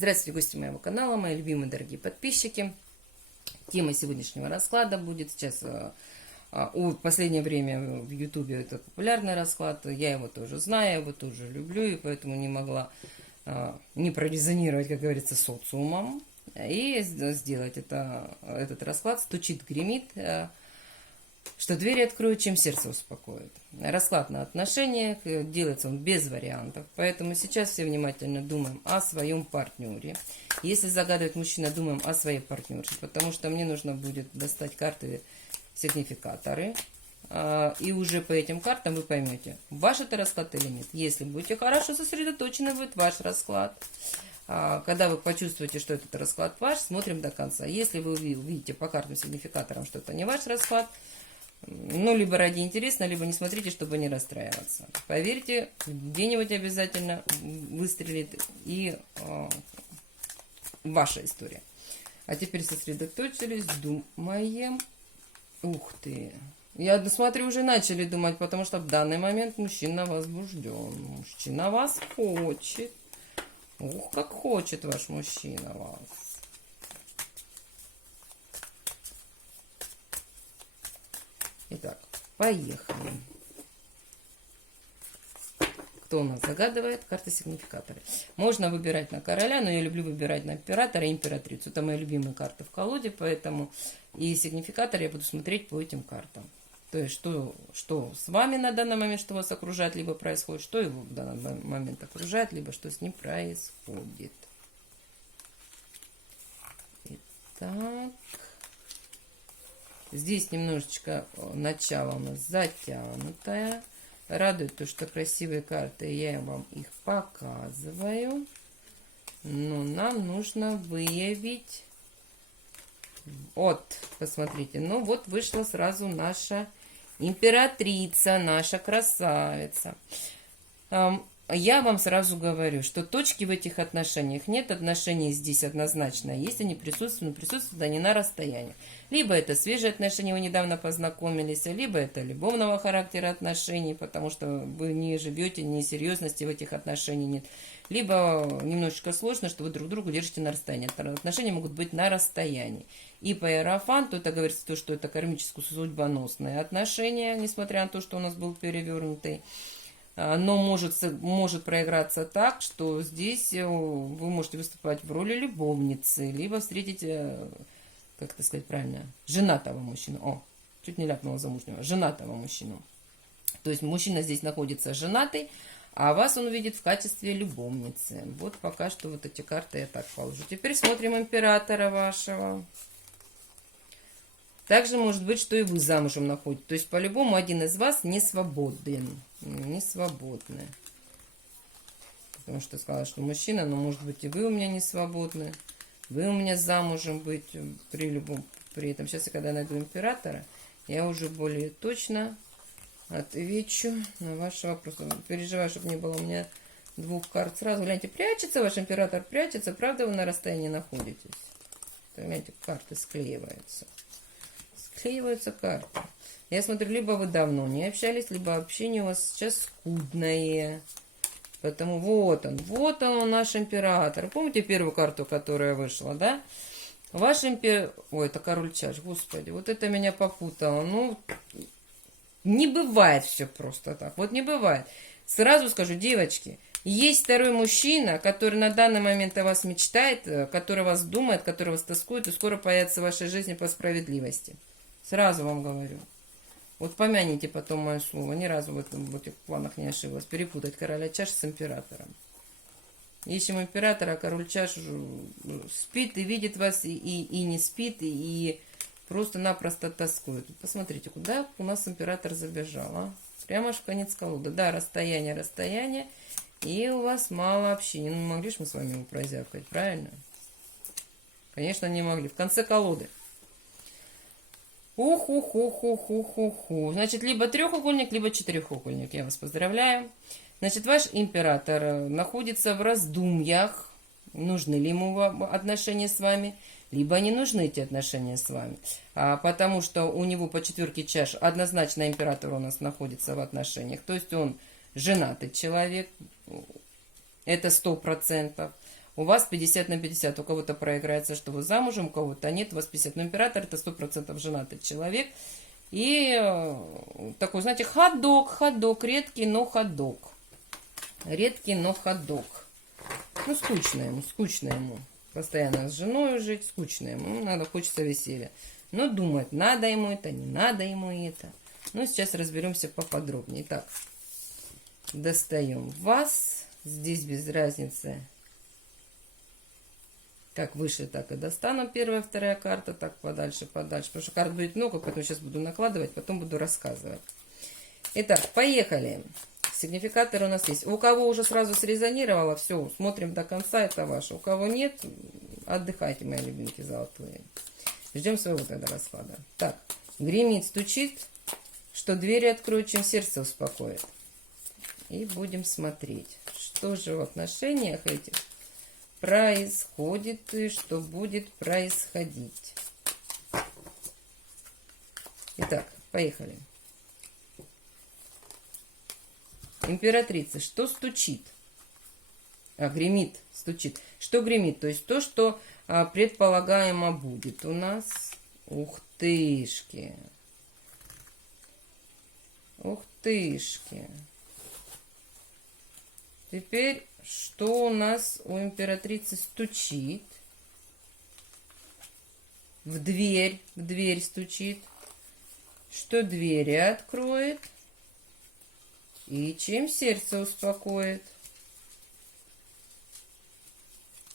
Здравствуйте, гости моего канала, мои любимые дорогие подписчики. Тема сегодняшнего расклада будет сейчас... В последнее время в Ютубе это популярный расклад. Я его тоже знаю, я его тоже люблю, и поэтому не могла не прорезонировать, как говорится, социумом. И сделать этот расклад. Стучит, гремит, что двери откроют, чем сердце успокоит. Расклад на отношения, делается он без вариантов. Поэтому сейчас все внимательно думаем о своем партнере. Если загадывает мужчина, думаем о своей партнерше, потому что мне нужно будет достать карты сигнификаторы. И уже по этим картам вы поймете, ваш это расклад или нет. Если будете хорошо сосредоточены, будет ваш расклад. Когда вы почувствуете, что этот расклад ваш, смотрим до конца. Если вы увидите по картам сигнификаторам, что это не ваш расклад, ну, либо ради интереса, либо не смотрите, чтобы не расстраиваться. Поверьте, где-нибудь обязательно выстрелит и ваша история. А теперь сосредоточились, думаем. Ух ты! Я смотрю, уже начали думать, потому что в данный момент мужчина возбужден. Мужчина вас хочет. Ух, как хочет ваш мужчина вас. Итак, поехали. Кто у нас загадывает? Карты сигнификаторы. Можно выбирать на короля, но я люблю выбирать на императора и императрицу. Это мои любимые карты в колоде, поэтому и сигнификатор я буду смотреть по этим картам. То есть, что с вами на данный момент, что вас окружает, либо происходит, что его в данный момент окружает, либо что с ним происходит. Итак, здесь немножечко начало у нас затянутое. Радует то, что красивые карты, я вам их показываю. Но нам нужно выявить... Вот, посмотрите, ну вот вышла сразу наша императрица, наша красавица. Я вам сразу говорю, что точки в этих отношениях нет. Отношения здесь однозначно есть, они присутствуют, но присутствуют они на расстоянии. Либо это свежие отношения, вы недавно познакомились, либо это любовного характера отношений, потому что вы не живете, ни серьезности в этих отношениях нет. Либо немножечко сложно, что вы друг друга держите на расстоянии. Отношения могут быть на расстоянии. И по иерофанту это говорится то, что это кармически судьбоносные отношения, несмотря на то, что у нас был перевернутый. Но может проиграться так, что здесь вы можете выступать в роли любовницы, либо встретить, как это сказать правильно, женатого мужчину. О, чуть не ляпнула замужнего. Женатого мужчину. То есть мужчина здесь находится женатый, а вас он видит в качестве любовницы. Вот пока что вот эти карты я так положу. Теперь смотрим императора вашего. Также может быть, что и вы замужем находитесь. То есть, по-любому, один из вас не свободен. Не свободны. Потому что сказала, что мужчина, но может быть и вы у меня не свободны. Вы у меня замужем быть при этом. Сейчас, когда найду императора, я уже более точно отвечу на ваши вопросы. Переживаю, чтобы не было у меня двух карт сразу. Гляньте, прячется ваш император, прячется. Правда, вы на расстоянии находитесь? Гляньте, карты склеиваются. Склеиваются карты. Я смотрю, либо вы давно не общались, либо общение у вас сейчас скудное. Поэтому вот он наш император. Помните первую карту, которая вышла, да? Ваш император... Ой, это король чаш, господи, вот это меня попутало. Ну, не бывает все просто так. Вот не бывает. Сразу скажу, девочки, есть второй мужчина, который на данный момент о вас мечтает, который вас думает, который вас тоскует, и скоро появится в вашей жизни по справедливости. Сразу вам говорю. Вот помяните потом мое слово. Ни разу в этих планах не ошиблась. Перепутать короля чаш с императором. Ищем императора, а король чаш спит и видит вас, и не спит, и просто-напросто тоскует. Посмотрите, куда у нас император забежал. А? Прямо аж в конец колоды. Да, расстояние. И у вас мало общения. Ну, могли же мы с вами его прозявкать, правильно? Конечно, не могли. В конце колоды. Уху. Значит, либо трехугольник, либо четырехугольник. Я вас поздравляю. Значит, ваш император находится в раздумьях, нужны ли ему отношения с вами, либо не нужны эти отношения с вами. Потому что у него по четверке чаш однозначно император у нас находится в отношениях. То есть он женатый человек, это 100%. у вас 50 на 50. У кого-то проиграется, что вы замужем, у кого-то нет, у вас 50. Но император это 100% женатый человек. И такой, знаете, ходок, редкий, но ходок. Редкий, но ходок. Ну, скучно ему. Постоянно с женой жить, скучно ему. Надо, хочется веселья. Но думать, надо ему это, не надо ему это. Ну, сейчас разберемся поподробнее. Так, достаем вас. Здесь без разницы. Как выше, так и достану. Первая, вторая карта. Так, подальше. Потому что карт будет много, поэтому сейчас буду накладывать, потом буду рассказывать. Итак, поехали. Сигнификаторы у нас есть. У кого уже сразу срезонировало, все, смотрим до конца, это ваше. У кого нет, отдыхайте, мои любимки золотые. Ждем своего тогда расклада. Так, гремит, стучит, что двери откроют, чем сердце успокоит. И будем смотреть, что же в отношениях этих происходит и что будет происходить. Итак, поехали. Императрица, что стучит? Гремит, стучит. Что гремит? То есть то, что предполагаемо будет у нас. Ух тышки. Ух тышки. Теперь, что у нас у императрицы стучит? В дверь стучит. Что двери откроет? И чем сердце успокоит?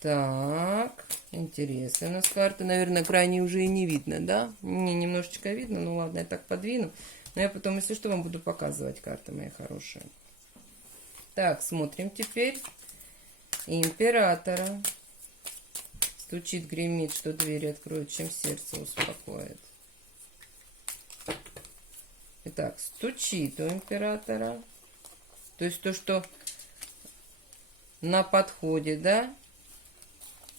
Так, интересно у нас карта. Наверное, крайне уже и не видно, да? Мне немножечко видно, ну ладно, я так подвину. Но я потом, если что, вам буду показывать карты, мои хорошие. Так, смотрим теперь. Императора. Стучит, гремит, что двери откроют, чем сердце успокоит. Итак, стучит у императора. То есть то, что на подходе, да?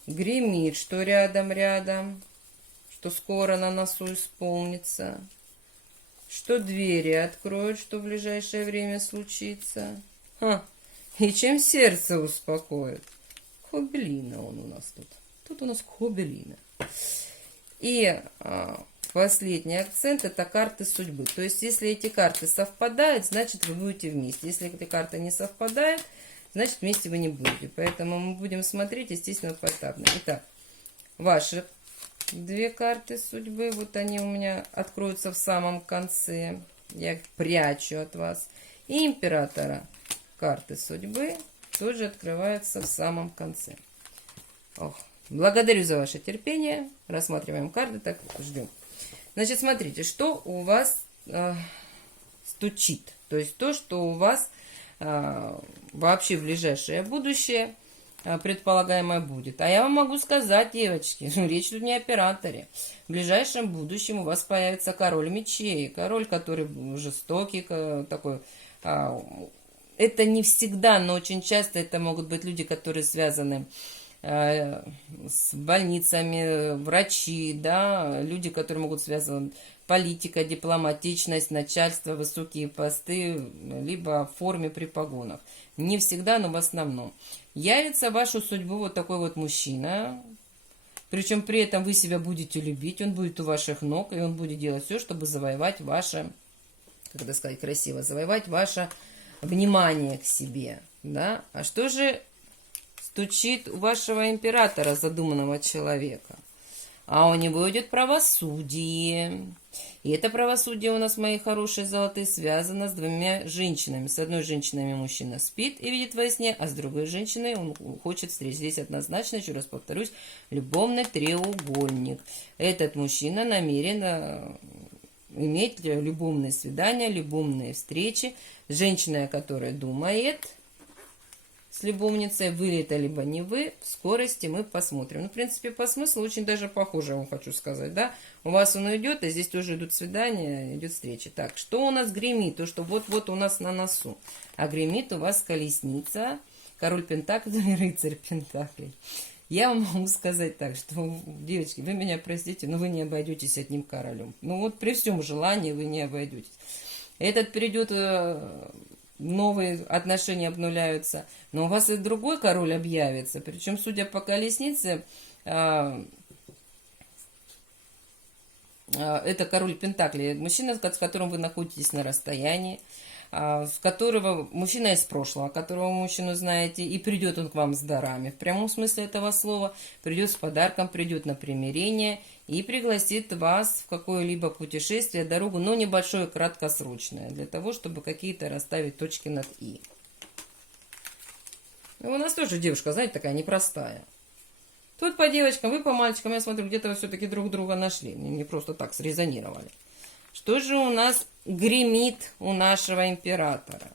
Гремит, что рядом, что скоро на носу исполнится. Что двери откроют, что в ближайшее время случится. И чем сердце успокоит. Хобелина он у нас тут. Тут у нас хобелина. И последний акцент — это карты судьбы. То есть, если эти карты совпадают, значит, вы будете вместе. Если эти карты не совпадают, значит, вместе вы не будете. Поэтому мы будем смотреть, естественно, поэтапно. Итак, ваши две карты судьбы. Вот они у меня откроются в самом конце. Я их прячу от вас. И императора карты судьбы тоже открываются в самом конце. Благодарю за ваше терпение. Рассматриваем карты. Так, ждем. Значит, смотрите, что у вас стучит. То есть то, что у вас вообще в ближайшее будущее предполагаемое будет. А я вам могу сказать, девочки, речь тут не о императоре. В ближайшем будущем у вас появится король мечей. Король, который жестокий, такой. Это не всегда, но очень часто это могут быть люди, которые связаны с больницами, врачи, да, люди, которые могут связаны политика, дипломатичность, начальство, высокие посты, либо в форме при погонах. Не всегда, но в основном. Явится в вашу судьбу вот такой вот мужчина, причем при этом вы себя будете любить, он будет у ваших ног, и он будет делать все, чтобы завоевать ваше, как это сказать красиво, завоевать ваше внимание к себе, да. А что же стучит у вашего императора, задуманного человека? А у него идет правосудие. И это правосудие у нас, мои хорошие золотые, связано с двумя женщинами. С одной женщиной мужчина спит и видит во сне, а с другой женщиной он хочет встретить. Здесь однозначно, еще раз повторюсь, любовный треугольник. Этот мужчина намерен иметь любовные свидания, любовные встречи с женщиной, которая думает, с любовницей, вы это либо не вы, в скорости мы посмотрим. Ну, в принципе, по смыслу очень даже похоже, я вам хочу сказать, да. У вас он идет, а здесь тоже идут свидания, идет встреча. Так, что у нас гремит? То, что вот-вот у нас на носу. А гремит у вас колесница, король пентаклей, рыцарь пентаклей. Я вам могу сказать так, что, девочки, вы меня простите, но вы не обойдетесь одним королем. Ну, вот при всем желании вы не обойдетесь. Этот придет новые отношения обнуляются, но у вас и другой король объявится. Причем, судя по колеснице, это король Пентаклей, мужчина, с которым вы находитесь на расстоянии, с которого мужчина из прошлого, которого вы мужчину знаете, и придет он к вам с дарами. В прямом смысле этого слова придет с подарком, придет на примирение и пригласит вас в какое-либо путешествие, дорогу, но небольшое, краткосрочное, для того, чтобы какие-то расставить точки над «и». И у нас тоже девушка, знаете, такая непростая. Тут по девочкам, вы по мальчикам, я смотрю, где-то вы все-таки друг друга нашли, не просто так срезонировали. Что же у нас гремит у нашего императора?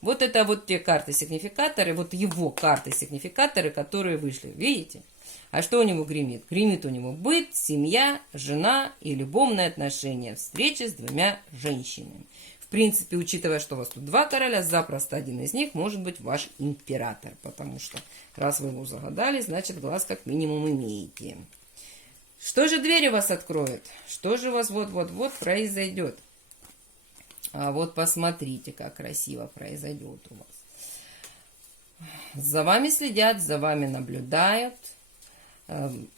Вот это вот те карты-сигнификаторы, вот его карты-сигнификаторы, которые вышли. Видите? А что у него гремит? Гремит у него быт, семья, жена и любовные отношения. Встречи с двумя женщинами. В принципе, учитывая, что у вас тут два короля, запросто один из них может быть ваш император. Потому что раз вы его загадали, значит глаз как минимум имеете. Что же дверь у вас откроет? Что же у вас вот-вот-вот произойдет? А вот посмотрите, как красиво произойдет у вас. За вами следят, за вами наблюдают,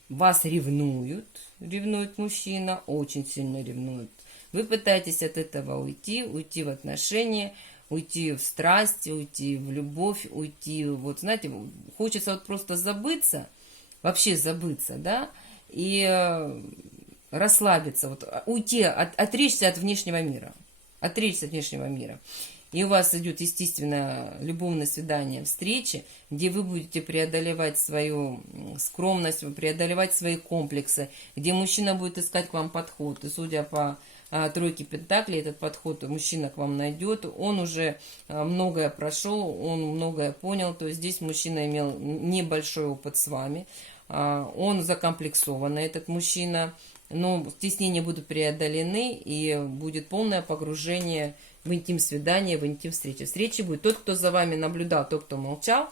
вас ревнуют. Ревнует мужчина, очень сильно ревнует. Вы пытаетесь от этого уйти в отношения, уйти в страсть, уйти в любовь, уйти, вот знаете, хочется вот просто забыться, вообще забыться, да, и расслабиться, вот, уйти, отречься от внешнего мира. Отречься от внешнего мира. И у вас идет, естественно, любовное свидание, встречи, где вы будете преодолевать свою скромность, преодолевать свои комплексы, где мужчина будет искать к вам подход. И судя по тройке пентаклей, этот подход мужчина к вам найдет. Он уже многое прошел, он многое понял. То есть здесь мужчина имел небольшой опыт с вами. Он закомплексованный, этот мужчина, но стеснения будут преодолены, и будет полное погружение в интим-свидание, в интим-встречи. Встречи будет тот, кто за вами наблюдал, тот, кто молчал,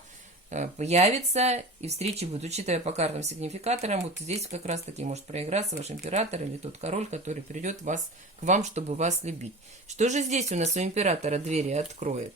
появится, и встречи будут, учитывая по картам-сигнификаторам, вот здесь как раз-таки может проиграться ваш император или тот король, который придет к вам, чтобы вас любить. Что же здесь у нас у императора двери откроет?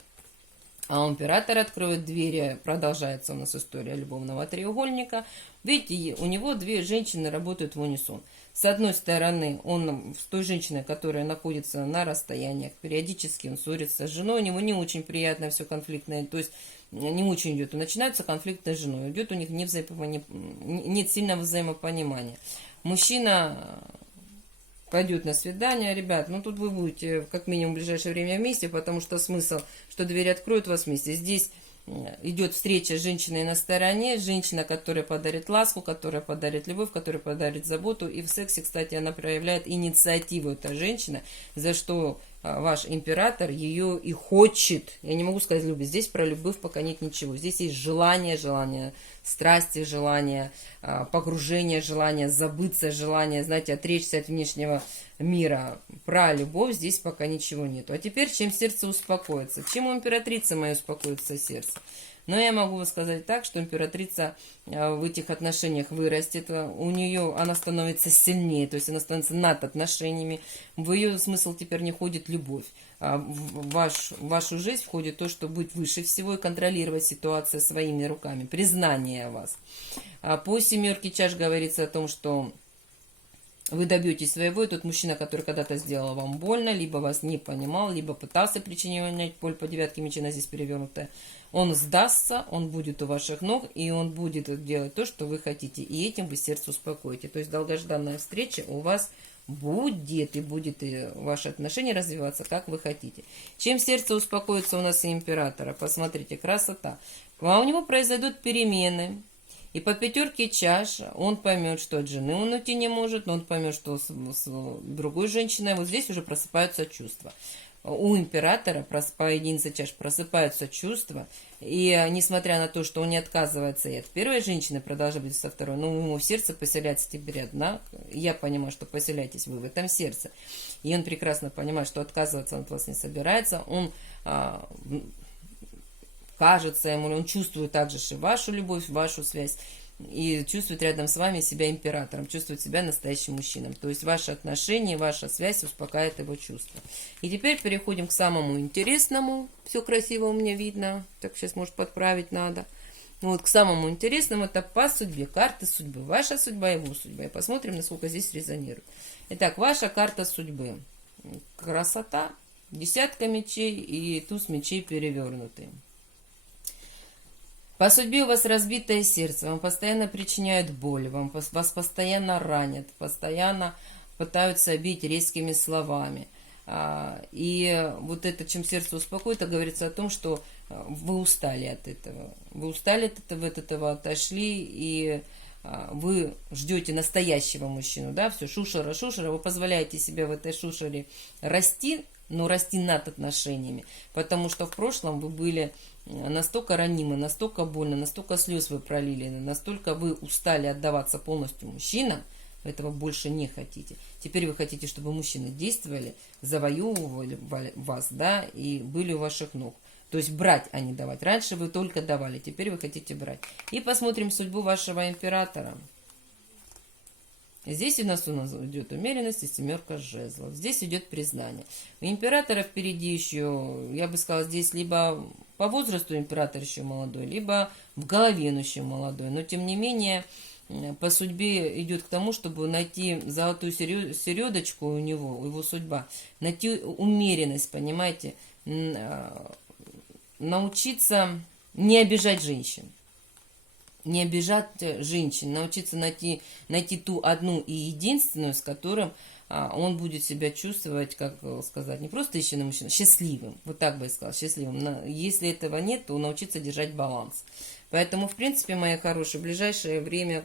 А у императора откроет двери, продолжается у нас история любовного треугольника. Видите, у него две женщины работают в унисон. С одной стороны, он с той женщиной, которая находится на расстояниях, периодически он ссорится с женой, у него не очень приятно все конфликтное, то есть не очень идет. Начинаются конфликты с женой, идет у них нет сильного взаимопонимания. Мужчина пойдет на свидание, ребят, ну тут вы будете как минимум в ближайшее время вместе, потому что смысл, что дверь откроют вас вместе. Здесь идет встреча с женщиной на стороне, женщина, которая подарит ласку, которая подарит любовь, которая подарит заботу. И в сексе, кстати, она проявляет инициативу, эта женщина, за что ваш император ее и хочет. Я не могу сказать любовь. Здесь про любовь пока нет ничего. Здесь есть желание страсти, желание погружения, желание забыться, желание, знаете, отречься от внешнего мира. Про любовь здесь пока ничего нету. А теперь, чем сердце успокоится? Чем у императрицы моей успокоится сердце? Но я могу сказать так, что императрица в этих отношениях вырастет, у нее она становится сильнее, то есть она становится над отношениями, в ее смысл теперь не входит любовь. В вашу жизнь входит то, что будет выше всего, и контролировать ситуацию своими руками, признание вас. По семерке чаш говорится о том, что вы добьетесь своего, и тот мужчина, который когда-то сделал вам больно, либо вас не понимал, либо пытался причинить боль, по девятке мечей, она здесь перевернутая, он сдастся, он будет у ваших ног, и он будет делать то, что вы хотите, и этим вы сердце успокоите. То есть долгожданная встреча у вас будет, и будет и ваши отношения развиваться, как вы хотите. Чем сердце успокоится у нас и императора? Посмотрите, красота. А у него произойдут перемены. И по пятерке чаш он поймет, что от жены он уйти не может, но он поймет, что с другой женщиной вот здесь уже просыпаются чувства. У императора по единице чаш просыпаются чувства, и несмотря на то, что он не отказывается и от первой женщины, продолжать со второй, но ему в сердце поселяется теперь одна. Я понимаю, что поселяетесь вы в этом сердце. И он прекрасно понимает, что отказываться он от вас не собирается. Он кажется ему, он чувствует также и вашу любовь, вашу связь, и чувствует рядом с вами себя императором, чувствует себя настоящим мужчиной. То есть ваши отношения, ваша связь успокаивает его чувства. И теперь переходим к самому интересному. Все красиво у меня видно. Так, сейчас, может, подправить надо. Вот к самому интересному, это по судьбе. Карты судьбы. Ваша судьба, его судьба. И посмотрим, насколько здесь резонирует. Итак, ваша карта судьбы. Красота. Десятка мечей и туз мечей перевернутые. По судьбе у вас разбитое сердце, вам постоянно причиняют боль, вас постоянно ранят, постоянно пытаются бить резкими словами. И вот это, чем сердце успокоит, говорится о том, что вы устали от этого. Вы устали от этого, отошли, и вы ждете настоящего мужчину, да, все, шушера, вы позволяете себе в этой шушере расти, но расти над отношениями, потому что в прошлом вы были настолько ранимы, настолько больно, настолько слез вы пролили, настолько вы устали отдаваться полностью мужчинам, вы этого больше не хотите. Теперь вы хотите, чтобы мужчины действовали, завоевывали вас, да, и были у ваших ног. То есть брать, а не давать. Раньше вы только давали, теперь вы хотите брать. И посмотрим судьбу вашего императора. Здесь у нас идет умеренность и семерка жезлов. Здесь идет признание. У императора впереди еще, я бы сказала, здесь либо по возрасту император еще молодой, либо в голове он еще молодой. Но тем не менее, по судьбе идет к тому, чтобы найти золотую середочку у него, его судьба. Найти умеренность, понимаете, научиться не обижать женщин. Не обижать женщин, научиться найти ту одну и единственную, с которым он будет себя чувствовать, как сказать, не просто истинным мужчиной, счастливым. Вот так бы я сказала, счастливым. Если этого нет, то научиться держать баланс. Поэтому, в принципе, мои хорошие, в ближайшее время,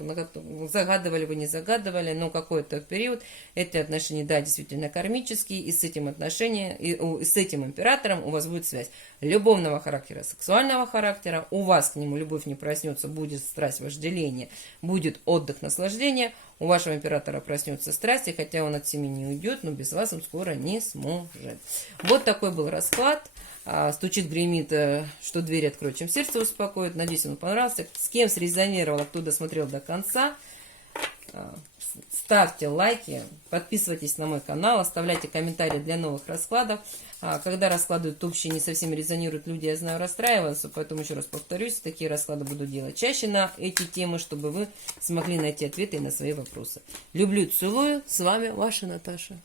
загадывали вы, не загадывали, но какой-то период, эти отношения, да, действительно кармические, и с этим отношением, и с этим императором у вас будет связь любовного характера, сексуального характера, у вас к нему любовь не проснется, будет страсть, вожделение, будет отдых, наслаждение, у вашего императора проснется страсть, и хотя он от семьи не уйдет, но без вас он скоро не сможет. Вот такой был расклад. Стучит, гремит, что дверь откроет, чем сердце успокоит. Надеюсь, он понравился. С кем срезонировало, кто досмотрел до конца, ставьте лайки, подписывайтесь на мой канал, оставляйте комментарии для новых раскладов. Когда раскладывают общие, не совсем резонируют люди, я знаю, расстраиваются, поэтому еще раз повторюсь, такие расклады буду делать чаще на эти темы, чтобы вы смогли найти ответы на свои вопросы. Люблю, целую, с вами ваша Наташа.